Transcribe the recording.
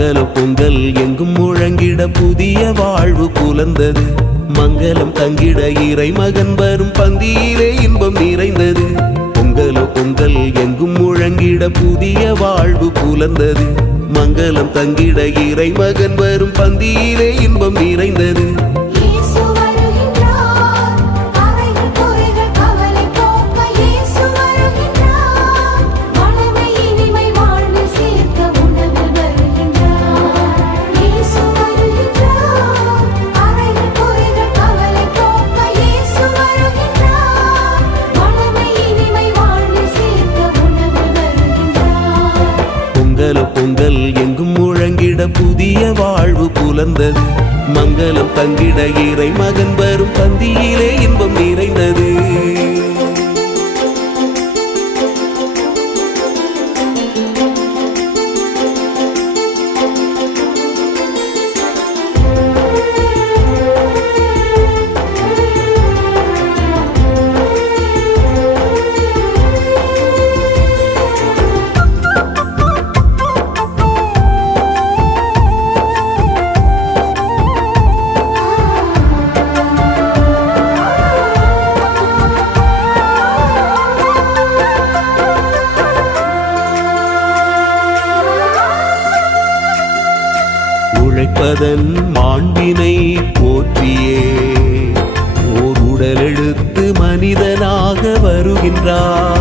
பொங்கல் பொங்கல் எங்கும் முழங்கிட புதிய வாழ்வு புலர்ந்தது. மங்களம் தங்கிட இறை மகன் வரும் பந்தியிலே இன்பம் நிறைந்தது. பொங்கல் பொங்கல் எங்கும் முழங்கிட புதிய வாழ்வு புலர்ந்தது. மங்களம் தங்கிட இறை மகன் வரும் பந்தியிலே இன்பம் நிறைந்தது. பொங்கல் எங்கும் முழங்கிட புதிய வாழ்வு புலர்ந்தது. மங்களம் தங்கிட இறை மகன் வரும் பந்தியிலே இன்பம் நிறைந்தது. உழைப்பதன் மாண்பினை போற்றியே ஓர் உடலெடுத்து மனிதனாக வருகின்றார்.